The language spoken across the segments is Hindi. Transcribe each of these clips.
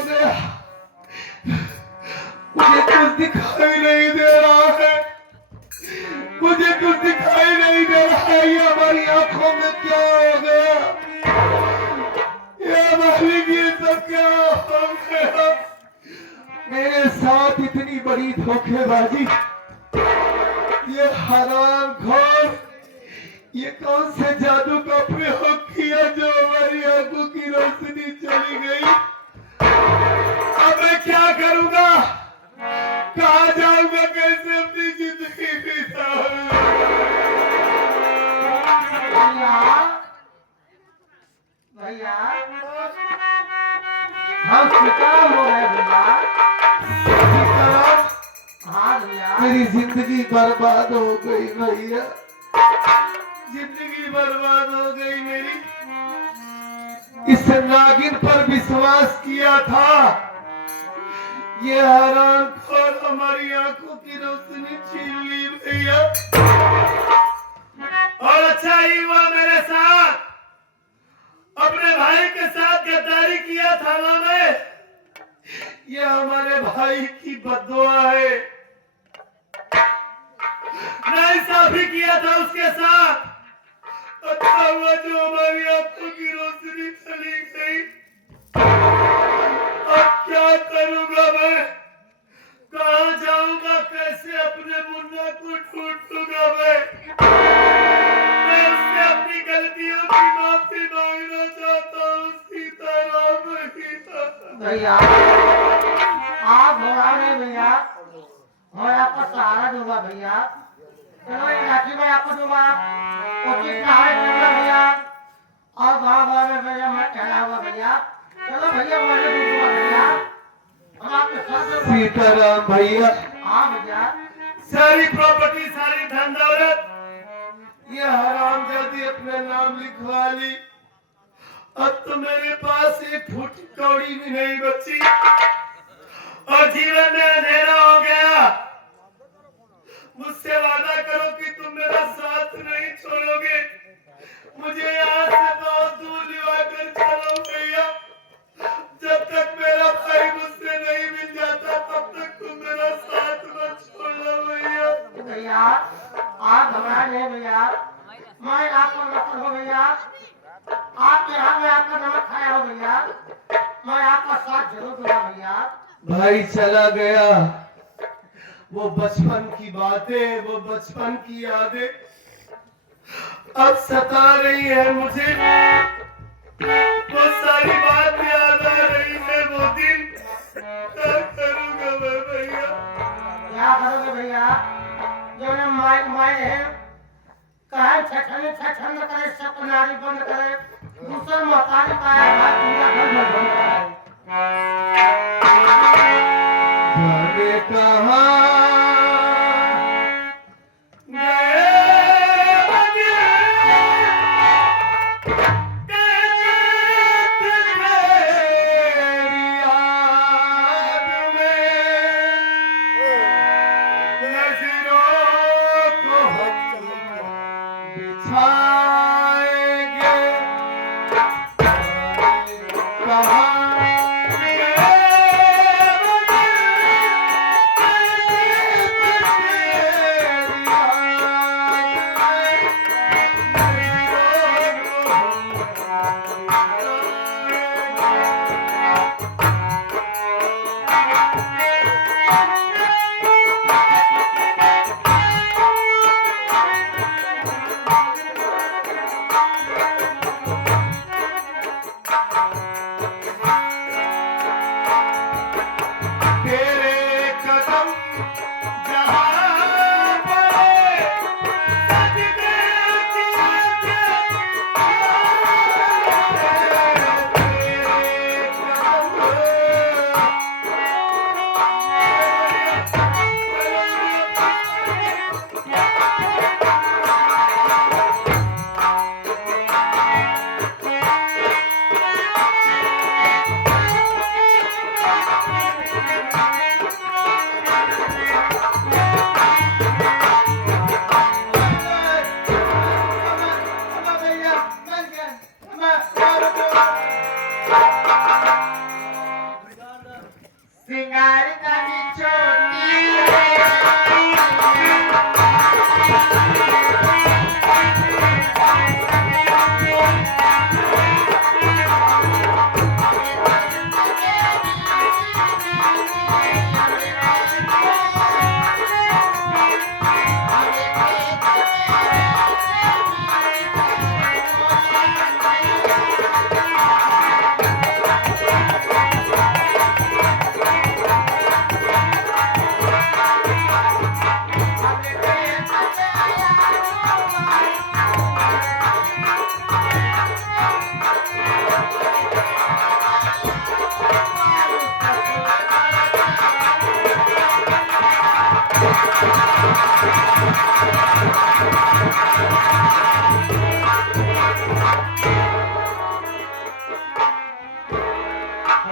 हो गया, मुझे कुछ दिखाई नहीं दे रहा है, मुझे कुछ दिखाई नहीं दे रहा है। ये हमारी आंखों में क्या हो गया? ये मालिक ये सब क्या हो गया? मेरे साथ इतनी बड़ी धोखेबाजी, ये हराम खोर, ये कौन से जादू का प्रयोग किया जो हमारी आंखों की रोशनी चली गई? अब मैं क्या करूंगा? कहाँ जाऊंगा? कैसे अपनी जिंदगी बिताऊंगा? भैया हम सीताराम हो रहे भैया। सीताराम, हाँ भैया। मेरी जिंदगी बर्बाद हो गई भैया, जिंदगी बर्बाद हो गई मेरी। इस नागिन पर विश्वास किया था, ये हराम खोर हमारी आंखों की रोशनी छीन ली भैया। और अच्छा ही हुआ मेरे साथ, अपने भाई के साथ गद्दारी किया था ना मैं, ये हमारे भाई की बद्दुआ है। नाइंसाफी किया था उसके साथ, अच्छा हुआ जो हमारी आंखों की रोशनी चली गई। अब क्या करूंगा मैं? कहाँ जाऊंगा? कैसे अपने मुन्ना को ढूंढूंगा मैं उससे अपनी गलतियों की माफी मांगना चाहता हूँ। सीताराम भैया आप घबराए भैया, मैं आपका सहारा दूंगा भैया। चलो ये राखी मैं आपको दूंगा, उचित सहारा दूंगा भैया। और गाँव में भैया मैं कहला हुआ भैया। चलो भैया मैं दूंगा भैया, हम आपके साथ। सीताराम भैया, हाँ भैया। सारी प्रॉपर्टी, सारी धन दौलत ये हरामजादी अपने नाम लिखवा ली। अब तो मेरे पास एक फुट कौड़ी भी नहीं बची और जीवन में अंधेरा हो गया। मुझसे वादा करो कि तुम मेरा साथ नहीं छोड़ोगे। मुझे यहाँ से बहुत दूर लिवा कर चलो भैया। जब तक मेरा भाई मुझसे नहीं मिल जाता तब तक तुम मेरा साथ मत छोड़ना भैया। भैया आप घबरा नहीं भैया, मैं आपको नौकर हूँ भैया। आपके यहाँ में आपका नमक खाया हो भैया, मैं आपका साथ जरूर दूंगा भैया। भाई चला गया, वो बचपन की बातें, वो बचपन की यादें अब सता रही है मुझे। वो सारी बात याद आ रही है, वो दिन। क्या करूंगा मैं भैया? क्या करोगे भैया? जो ने माइक माए है कहे छछन करे, सब नारी बंद करे, दूसर महतारी का है भाई पूरा घर में बंद करे। जाने कहाँ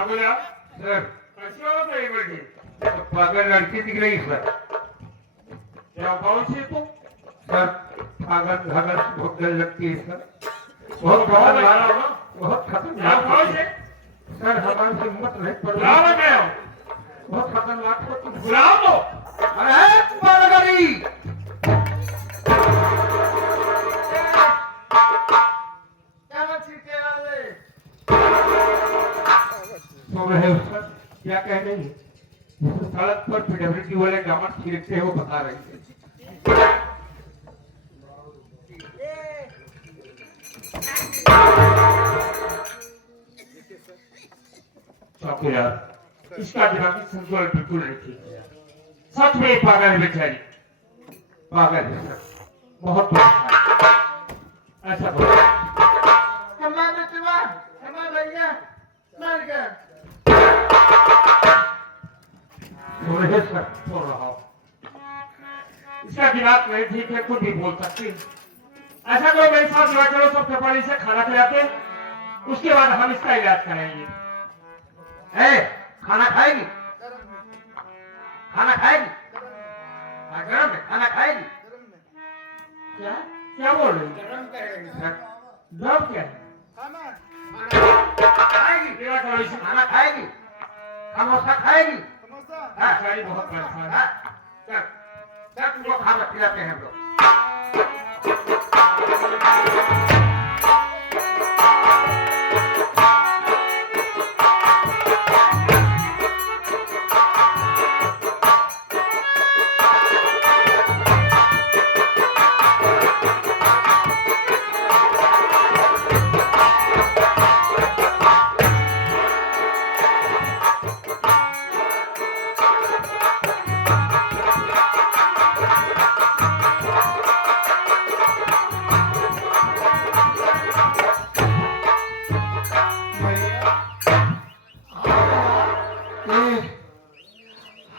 बोला सर कशा होता है बेटे पागल लड़की दिख रही सर क्या गाँव से तो सर पागल घागल बहुत डर लगती है सर बहुत खतरनाक गाँव से सर हमारे से हिम्मत नहीं पड़ रही बहुत खतरनाक होती है बुलाओ अरे पागली सुन रहे हो सर क्या कह रही है जिस सड़क पर पीडब्ल्यूडी वाले डामर छिड़कते हैं वो बता रही है चौकीदार इसका दिमागी संतुलन बिल्कुल नहीं ठीक है सच में ये पागल है बेचारी पागल है सर बहुत परेशान ऐसा बोलो सर बोल रहा हूँ इसका दिमाग नहीं ठीक है कुछ भी बोल सकती है ऐसा करो मेरे साथ जो चलो सब चपाली से खाना खिलाते उसके बाद हम इसका इलाज कराएंगे खाना खाएगी खाना खाएगी गरम है खाना खाएगी क्या क्या बोल रही है दम क्या है खाएगी मेरा चलो इसे खाना खाएगी समोसा खाएगी बेचारी बहुत परेशान है चल चल तुमको खाना खिलाते हैं हम लोग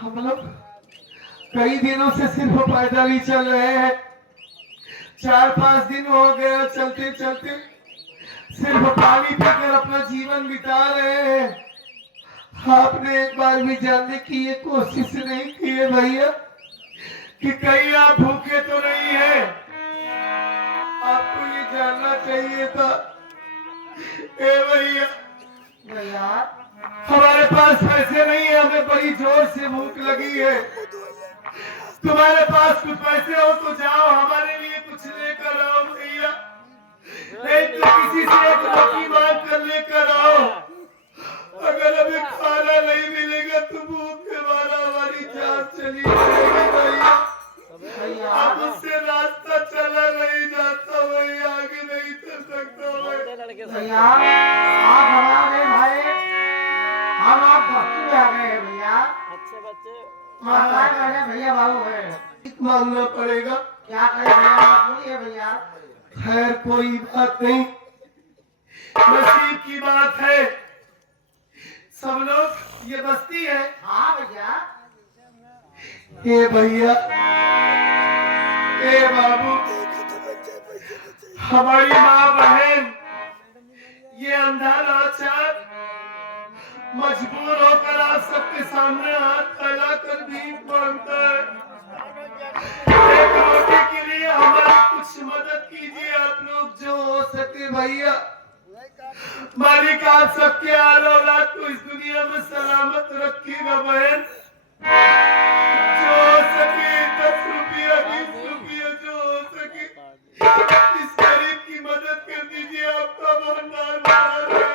हम लोग कई दिनों से सिर्फ पैदल ही चल रहे हैं 4-5 दिन हो गया चलते चलते सिर्फ पानी पीकर अपना जीवन बिता रहे हैं आपने एक बार भी जानने की ये कोशिश नहीं की है भैया कि कहीं आप भूखे तो नहीं है आपको ये जानना चाहिए था ए भैया भैया हमारे पास पैसे नहीं है हमें बड़ी जोर से भूख लगी है तुम्हारे पास कुछ पैसे हो तो जाओ हमारे लिए कुछ लेकर आओ भैया नहीं तो किसी से एक रोटी मांग कर लेकर आओ अगर हमें खाना नहीं मिलेगा तो भूख के मारा हमारी जान चली जाएगी भैया अब उससे रास्ता चला नहीं जाता भैया आगे नहीं चल सकता भैया आप हमारे भाई हम आप भक्ति में आ गए हैं भैया अच्छे बच्चे महाराज वाले भैया बाबू है मांगना पड़ेगा क्या करें भैया बोलिए भैया खैर कोई बात नहीं नसीब की बात है सब लोग ये बस्ती है हाँ भैया ए भैया ए बाबू हमारी माँ बहन ये अंधा लाचार मजबूर होकर आप सबके सामने हाथ फैला कर भीख मांगता है एक रोटी के लिए हमारी कुछ मदद कीजिए आप लोग जो हो सके भैया मालिक आप सबके आल औलाद को इस दुनिया में सलामत रखिएगा बहन जो हो सके 10 रुपया 20 रुपया जो हो सके इस गरीब की मदद कर दीजिए आपका भंडार बना रहे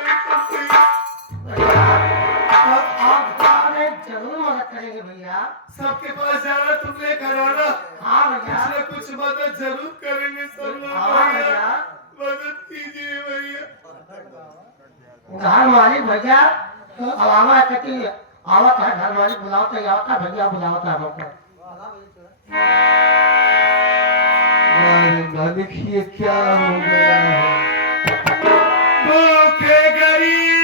आप हमारे जरूर मदद करेंगे भैया सबके पास जाना तुम लेकर आना हाँ भैया कुछ न कुछ मदद जरूर करेंगे सब लोग हाँ भैया भैया मदद कीजिए भैया घर वाली भैया अलावा है कि आवत है घर वाली बुलावता ही आवता भैया बुलावता है हमको ना देखिए क्या हो गया है भूखे गरीब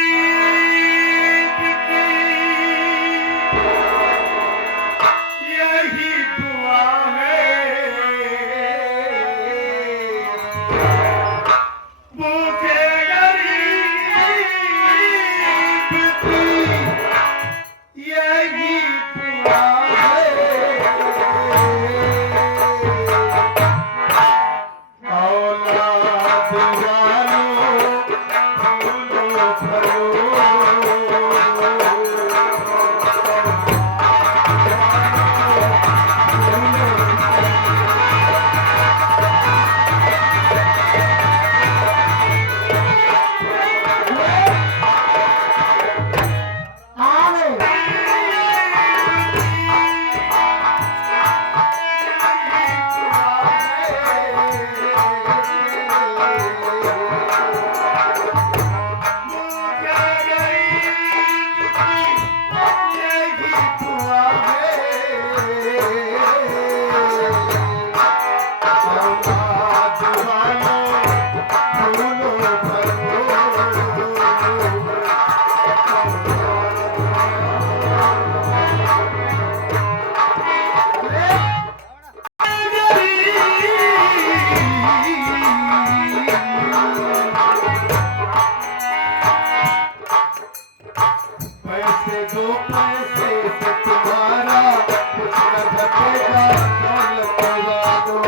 दो पैसे से तुम्हारा कुछ न घटेगा दौलत वालों।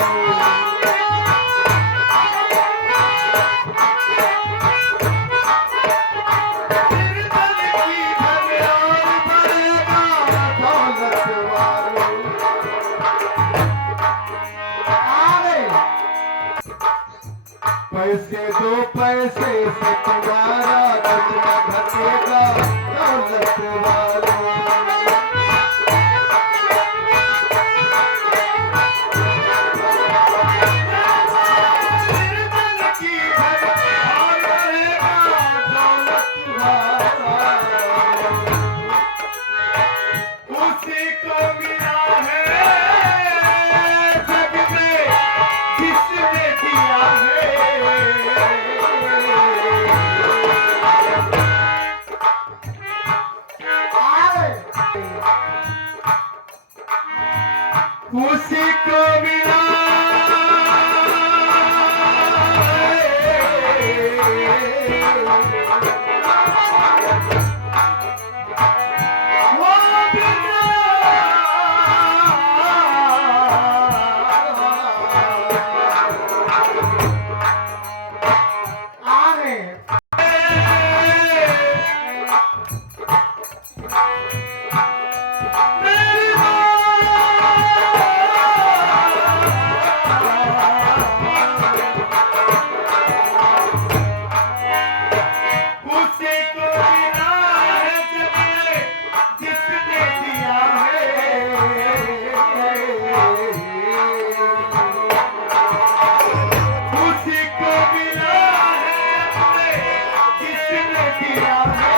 निर्धन की धन और बढ़ेगा दौलत वालों। पैसे दो पैसे से तुम्हारा कुछ न घटेगा दौलत वालों। निर्धन की धन और बढ़ेगा दौलत वालों। उसी को मिला है जग में जिसने दिया है। उसी को मिला वो उसी को मिला है जग में जिसने दिया है। उसी को मिला है जिसने दिया है।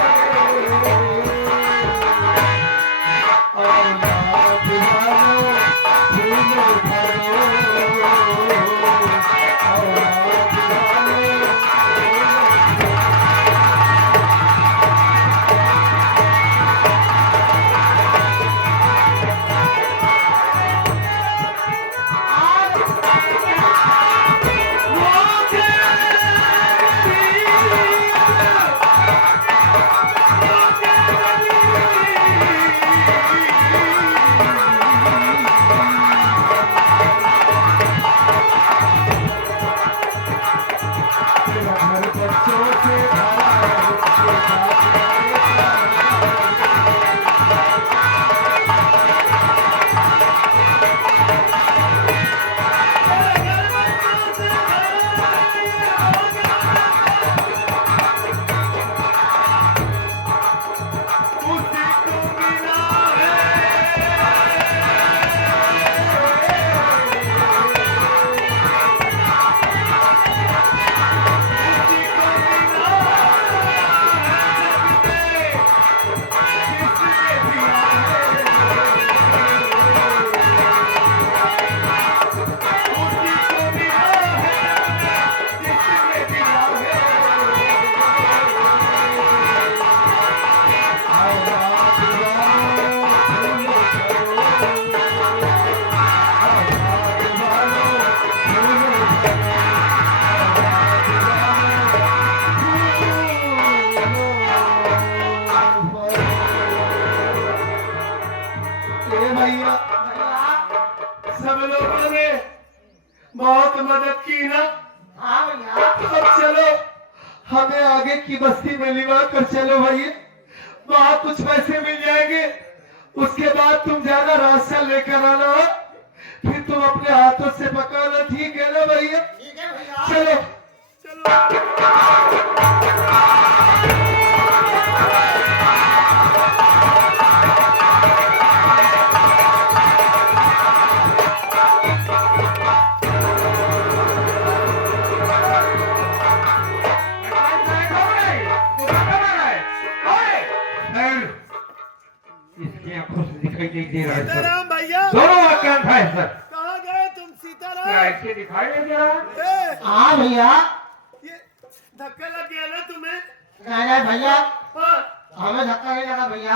औलाद वालों फूलों भरो, औलाद वालों घर बच्चों से भरा है, उसके उसी को मिला भैया सब लोगों ने बहुत मदद की ना। हाँ भैया। अब चलो हमें आगे की बस्ती में लिवा कर चलो भैया, वहाँ कुछ पैसे मिल जाएंगे। उसके बाद तुम जाना राशन लेकर आना, फिर तुम अपने हाथों से पकाना, ठीक है ना भैया? ठीक है भैया। चलो इसकी आंखों से दिखाई नहीं दे रहा है सर। सीताराम भैया दोनों वाक्यांश है सर। कहाँ गए तुम क्या सीताराम? ऐसे दिखाई नहीं दे रहा है? ए, हाँ भैया। ये धक्का लग गया ना तुम्हें? नहीं नहीं भैया, हाँ हमें धक्का नहीं लगा भैया।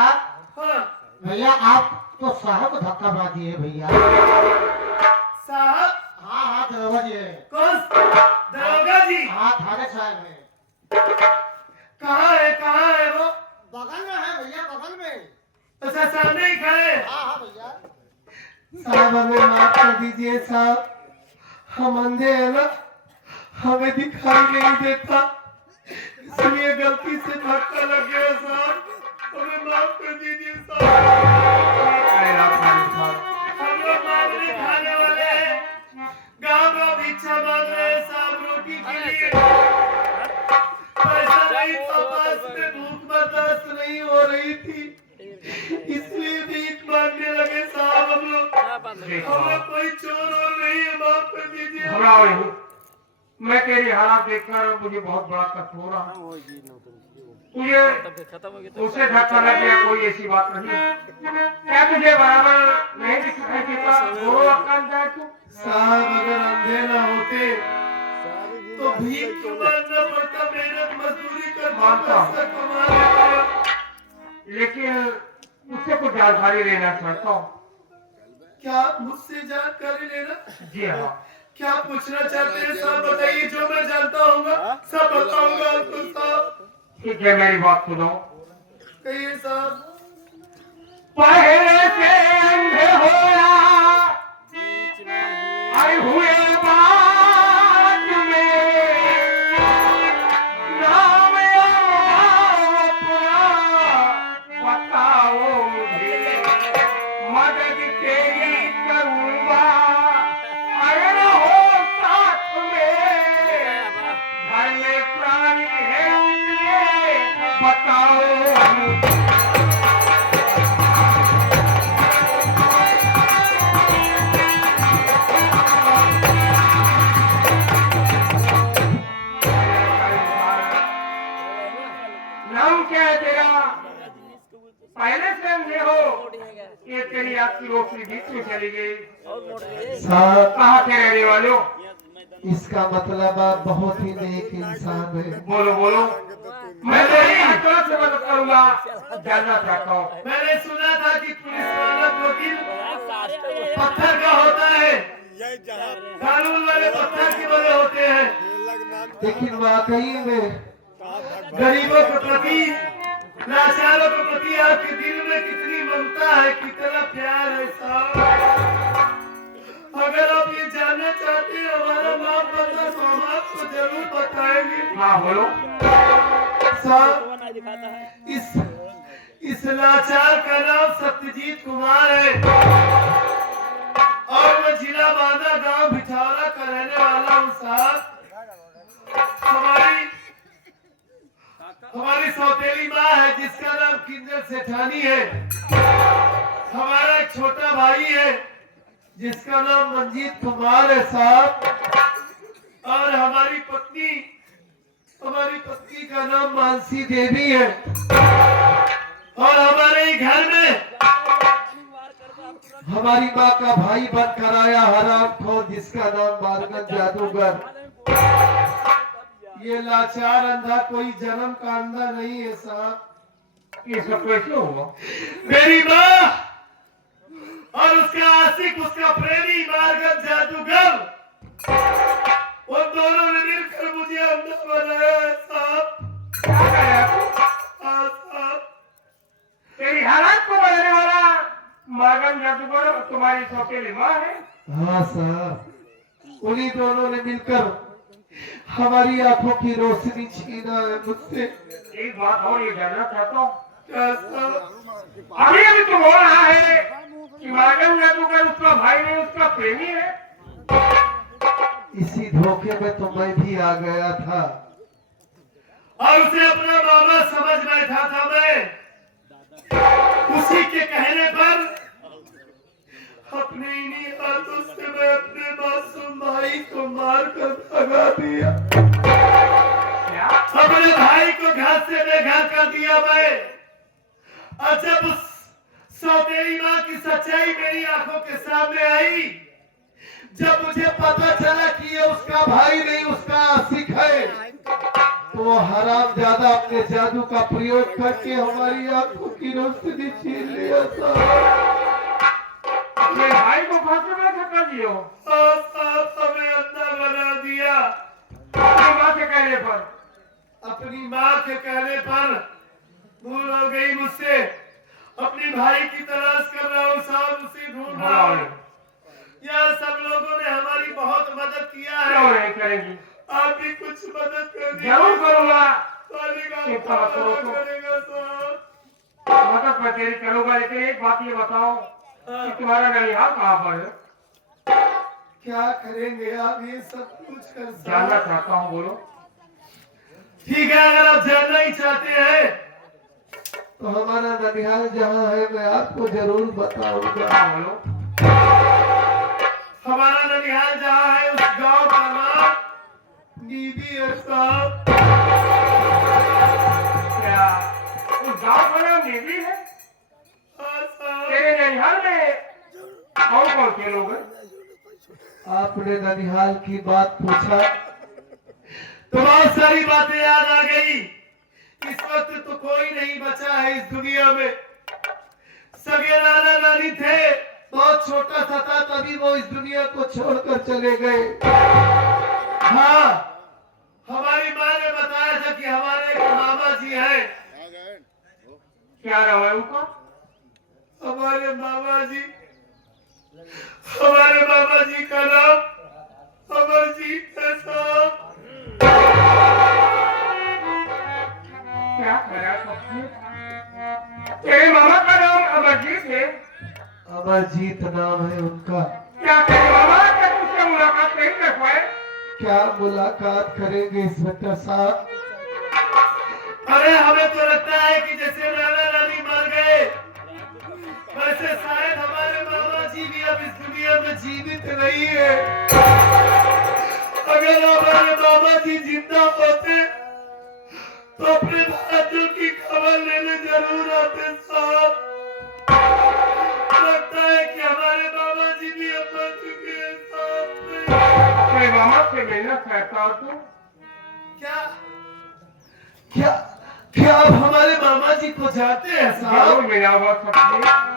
हाँ। भैया आप तो साहब को धक्का मार दिए भैया। साहब हाँ हाँ दरोगा जी है। कौन? दरोगा जी हाँ थाने साहब है। कहाँ है वो? बगल में है भैया, बगल में। अच्छा सामने ही खड़े। साहब हमें माफ कर दीजिए साहब, हम अंधे हैं ना, हमें दिखाई नहीं देता, इसलिए गलती से धक्का लग गया साहब, हमें माफ कर दीजिए साहब। अरे राम खान साहब, हम लोग मांगने खाने वाले हैं, गांव का भिक्षा मांग रहे हैं साहब रोटी के लिए। पैसा नहीं था पास में, भूख बर्दाश्त नहीं हो रही थी, इसलिए भीख मांगने लगे साहब हम लोग। हम लोग कोई चोर और नहीं है, माफ कर दीजिए। घबराओ नहीं, मैं तेरी हालात देखकर मुझे बहुत बड़ा कष्ट हो रहा है। तुझे उसे धक्का लग गया, कोई ऐसी बात नहीं। क्या तुझे बराबर नहीं दिखाई देता? दोनों अक्कल जाए तू। साहब अगर अंधे न होते तो भीख क्यों मांगना पड़ता, मेहनत मजदूरी कर मानता हूँ। पैसा कमा लेते। लेकिन मुझसे कुछ जानकारी लेना चाहता हूँ। क्या आप मुझसे जानकारी लेना? जी हाँ, क्या पूछना चाहते हैं साहब बताइए, जो मैं जानता हूँगा सब बताऊंगा आपको साहब। ठीक है, मेरी बात सुनो। कहिए साहब। पहले से अंधे होया आए हुए बात में नाम अपना बताओ मुझे, मदद तेरी करूँगा अगर हो साथ में, घर में प्राणी है इसलिए बताओ मुझे। नाम क्या है तेरा? पहले से अंधे हो, ये तेरी आपकी रोशनी बीच में चली गई। साहब कहाँ के रहने वाले हो? इसका मतलब आप बहुत ही नेक इंसान है। बोलो बोलो, मैं तेरी हर तरह से मदद करूंगा। जानना चाहता हूँ। मैंने सुना था कि पुलिस वाला वकील पत्थर का होता है, कानून वाले पत्थर की बने होते हैं, लेकिन वाकई में गरीबों के प्रति, लाचारों के प्रति आपके दिल में कितनी ममता है, कितना प्यार है साहब। अगर आप ये जानना चाहते हैं हमारा नाम पता तो हम आपको जरूर बताएंगे हाँ बोलो। साहब। इस लाचार का नाम सत्यजीत कुमार है और मैं जिला बांदा गांव भिठौरा का रहने वाला हूँ साहब। हमारी सौतेली माँ है जिसका नाम किंजल सेठानी है। हमारा एक छोटा भाई है जिसका नाम मंजीत कुमार है साहब। और हमारी पत्नी का नाम मानसी देवी है। और हमारे ही घर में हमारी माँ का भाई बनकर आया हरामखोर जिसका नाम मारगन जादूगर। ये लाचार अंधा कोई जन्म का अंधा नहीं है साहब। ये सब कैसे हुआ? मेरी माँ और उसका आशिक, उसका प्रेमी मारगन जादूगर, उन दोनों ने मिलकर मुझे अंधा बनाया है साहब। क्या कराया तू? हाँ साहब। तेरी हालात को बदलने वाला मरगन जादूगर तुम्हारी सौतेली माँ है। हाँ साहब, उन्हीं दोनों ने मिलकर हमारी आंखों की रोशनी छीना है मुझसे। एक बात और ये जानना चाहता हूँ, क्या साहब? अभी अभी तो बोल रहा है कि मरगन जादूगर उसका भाई नहीं उसका प्रेमी है। इसी धोखे में तो मैं भी आ गया था। और उसे अपना मामा समझ बैठा था मैं। उसी के कहने पर अपने इन्हीं हाथों से मैं अपने मासूम भाई को मार कर भगा दिया। क्या? अपने भाई को घर से बेघर कर दिया मैं। और जब उस सौतेली माँ की सच्चाई मेरी आंखों के सामने आई, जब मुझे पता चला कि ये उसका भाई नहीं उसका आशिक है, तो वो हरामजादा अपने जादू का प्रयोग करके हमारी आंखों की रोशनी छीन लिया था। अपने भाई को फांसी में धक्का दियो और साहब हमें अंधा बना दिया। अपनी माँ के कहने पर। अपनी माँ के कहने पर भूल हो गई मुझसे अपनी भाई की तलाश कर रहा हूँ साहब, उसे ढूंढ रहा हाँ, हूँ। यार सब लोगों ने हमारी बहुत मदद किया क्यों है, नहीं करेंगी? आप भी कुछ मदद कर दीजिए। जरूर करूंगा। करेगा चिंता मत करो तुम। करेगा साहब। मदद मैं तेरी करूंगा, लेकिन एक बात ये बताओ कि तुम्हारा ननिहाल कहाँ पर है? क्या करेंगे आप ये सब कुछ कर जानना साहब? चाहता हूँ, बोलो। ठीक है, अगर आप जानना ही चाहते हैं तो हमारा ननिहाल जहाँ है मैं आपको जरूर बताऊंगा। हाँ, बोलो। हमारा ननिहाल जहाँ है उस गांव का नाम नीबी है साहब। क्या उस गाँव का नाम नेवी है? हाँ साहब। तेरे ननिहाल में कौन कौन के लोग हैं? आपने ननिहाल की बात पूछा तो बहुत सारी बातें याद आ गई। इस वक्त तो कोई नहीं बचा है इस दुनिया में। सगे नाना नानी थे, बहुत छोटा सा था तभी वो इस दुनिया को छोड़कर चले गए। हाँ हमारी माँ ने बताया था कि हमारे एक मामा जी हैं। क्या नाम है उनका? हमारे मामा जी का नाम अमरजीत है साहब। क्या करा सबसे? तेरे मामा का नाम अमरजीत है? अमरजीत नाम है उनका। क्या तेरे मामा से तुझसे मुलाकात नहीं कर पाए? क्या मुलाकात करेंगे इंस्पेक्टर साहब? अरे हमें तो लगता है कि जैसे नाना नानी मर गए वैसे शायद हमारे मामा जी भी अब इस दुनिया में जीवित नहीं है। अगर हमारे मामा जी जिंदा होते तो अपने भाइयों की खबर लेने जरूर आते साहब। लगता है कि हमारे मामा जी भी अब मर चुके हैं साहब। तेरे मामा से मिलना चाहता हो तू? क्या क्या क्या आप हमारे मामा जी को जानते हैं साहब? जरूर मिला हुआ सबसे।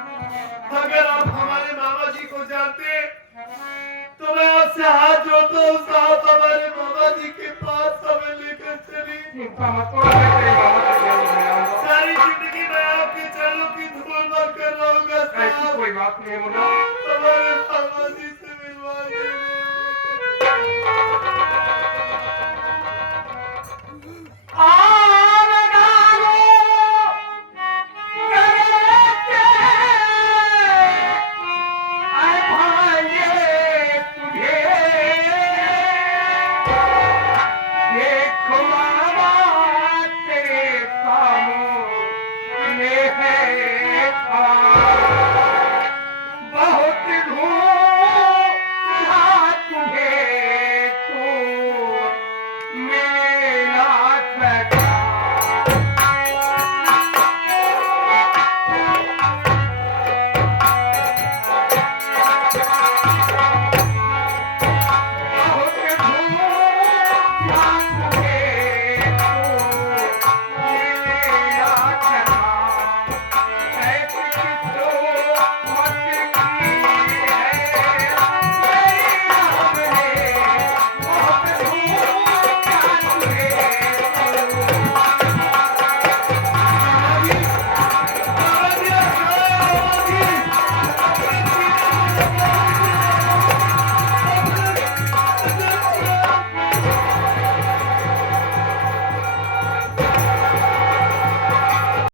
अगर आप हमारे मामा जी को जानते तो मैं आपसे हाथ जोड़ता हूँ साहब, हमारे मामा जी के पास हमें लेकर चली। चिंता मत करो, मैं तेरे मामा से जरूर मिलाऊंगा। सारी जिंदगी मैं आपके चरणों की धूल भर कर रहूंगा ऐसी साहब। कोई बात नहीं मुन्ना। हमारे